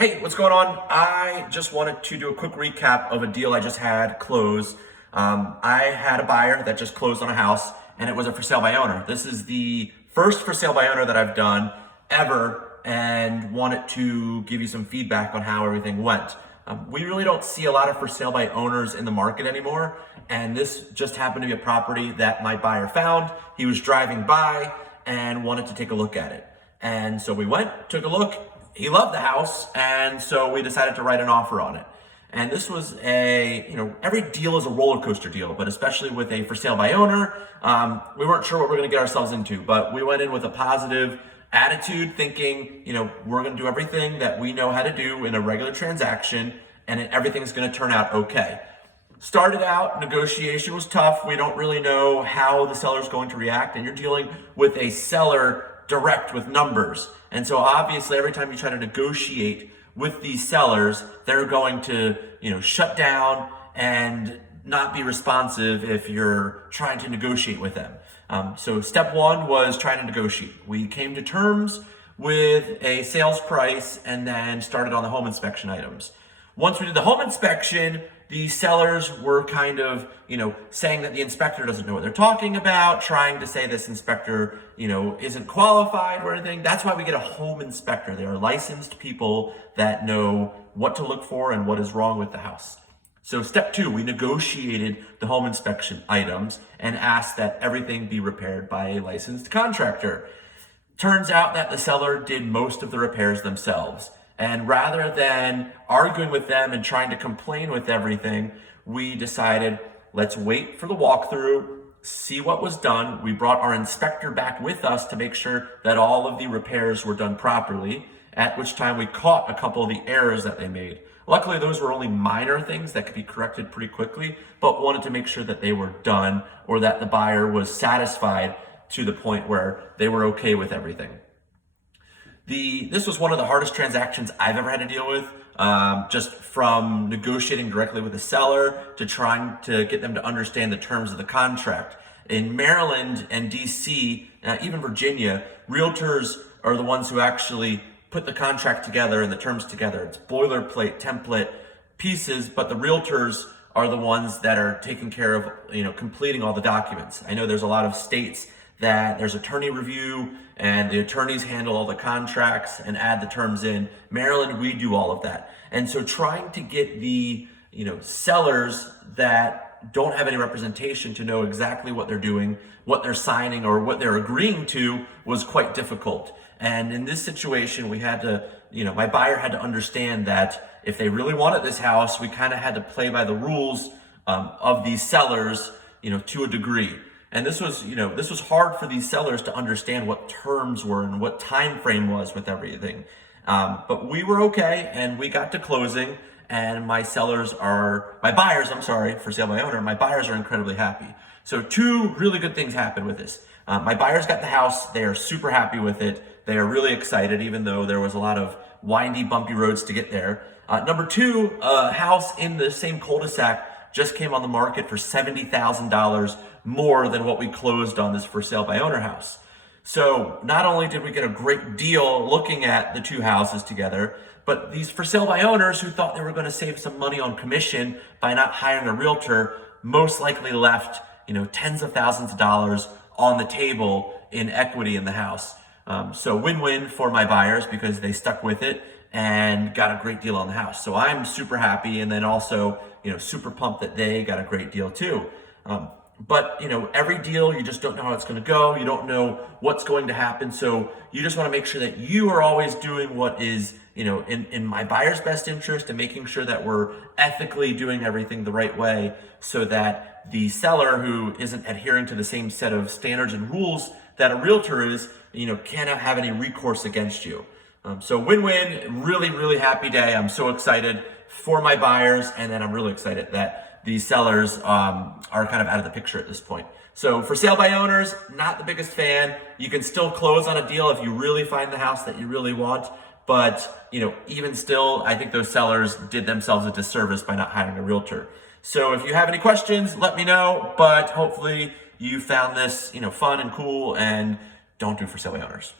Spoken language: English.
Hey, what's going on? I just wanted to do a quick recap of a deal I just had close. I had a buyer that just closed on a house, and it was a for sale by owner. This is the first for sale by owner that I've done ever, and wanted to give you some feedback on how everything went. We really don't see a lot of for sale by owners in the market anymore, and this just happened to be a property that my buyer found. He was driving by and wanted to take a look at it. And so we went, took a look. He loved the house, and so we decided to write an offer on it. And this was every deal is a roller coaster deal, but especially with a for sale by owner, we weren't sure what we're gonna get ourselves into, but we went in with a positive attitude, thinking, we're gonna do everything that we know how to do in a regular transaction, and everything's gonna turn out okay. Started out, negotiation was tough. We don't really know how the seller's going to react, and you're dealing with a seller direct with numbers. And so obviously every time you try to negotiate with these sellers, they're going to, shut down and not be responsive if you're trying to negotiate with them. So step one was trying to negotiate. We came to terms with a sales price and then started on the home inspection items. Once we did the home inspection, the sellers were kind of, saying that the inspector doesn't know what they're talking about, trying to say this inspector, isn't qualified or anything. That's why we get a home inspector. They are licensed people that know what to look for and what is wrong with the house. So step two, we negotiated the home inspection items and asked that everything be repaired by a licensed contractor. Turns out that the seller did most of the repairs themselves. And rather than arguing with them and trying to complain with everything, we decided, let's wait for the walkthrough, see what was done. We brought our inspector back with us to make sure that all of the repairs were done properly, at which time we caught a couple of the errors that they made. Luckily, those were only minor things that could be corrected pretty quickly, but wanted to make sure that they were done or that the buyer was satisfied to the point where they were okay with everything. This was one of the hardest transactions I've ever had to deal with, just from negotiating directly with the seller to trying to get them to understand the terms of the contract. In Maryland and DC, even Virginia, realtors are the ones who actually put the contract together and the terms together. It's boilerplate, template pieces, but the realtors are the ones that are taking care of, completing all the documents. I know there's a lot of states that there's attorney review and the attorneys handle all the contracts and add the terms in. Maryland, we do all of that. And so trying to get the, sellers that don't have any representation to know exactly what they're doing, what they're signing, or what they're agreeing to was quite difficult. And in this situation, we had to, my buyer had to understand that if they really wanted this house, we kind of had to play by the rules of these sellers, to a degree. And this was hard for these sellers to understand what terms were and what time frame was with everything. But we were okay, and we got to closing, and my buyers, for sale by owner, my buyers are incredibly happy. So two really good things happened with this. My buyers got the house. They are super happy with it. They are really excited, even though there was a lot of windy, bumpy roads to get there. Number two, a house in the same cul-de-sac just came on the market for $70,000 more than what we closed on this for sale by owner house. So not only did we get a great deal looking at the two houses together, but these for sale by owners who thought they were going to save some money on commission by not hiring a realtor most likely left, tens of thousands of dollars on the table in equity in the house. So win-win for my buyers because they stuck with it and got a great deal on the house. So I'm super happy, and then also, super pumped that they got a great deal too. But, every deal, you just don't know how it's going to go. You don't know what's going to happen. So you just want to make sure that you are always doing what is, in my buyer's best interest, and making sure that we're ethically doing everything the right way so that the seller who isn't adhering to the same set of standards and rules that a realtor is, cannot have any recourse against you. So win-win, really, really happy day. I'm so excited for my buyers, and then I'm really excited that these sellers are kind of out of the picture at this point. So for sale by owners, not the biggest fan. You can still close on a deal if you really find the house that you really want. But, even still, I think those sellers did themselves a disservice by not hiring a realtor. So if you have any questions, let me know. But hopefully you found this, fun and cool, and don't do for sale by owners.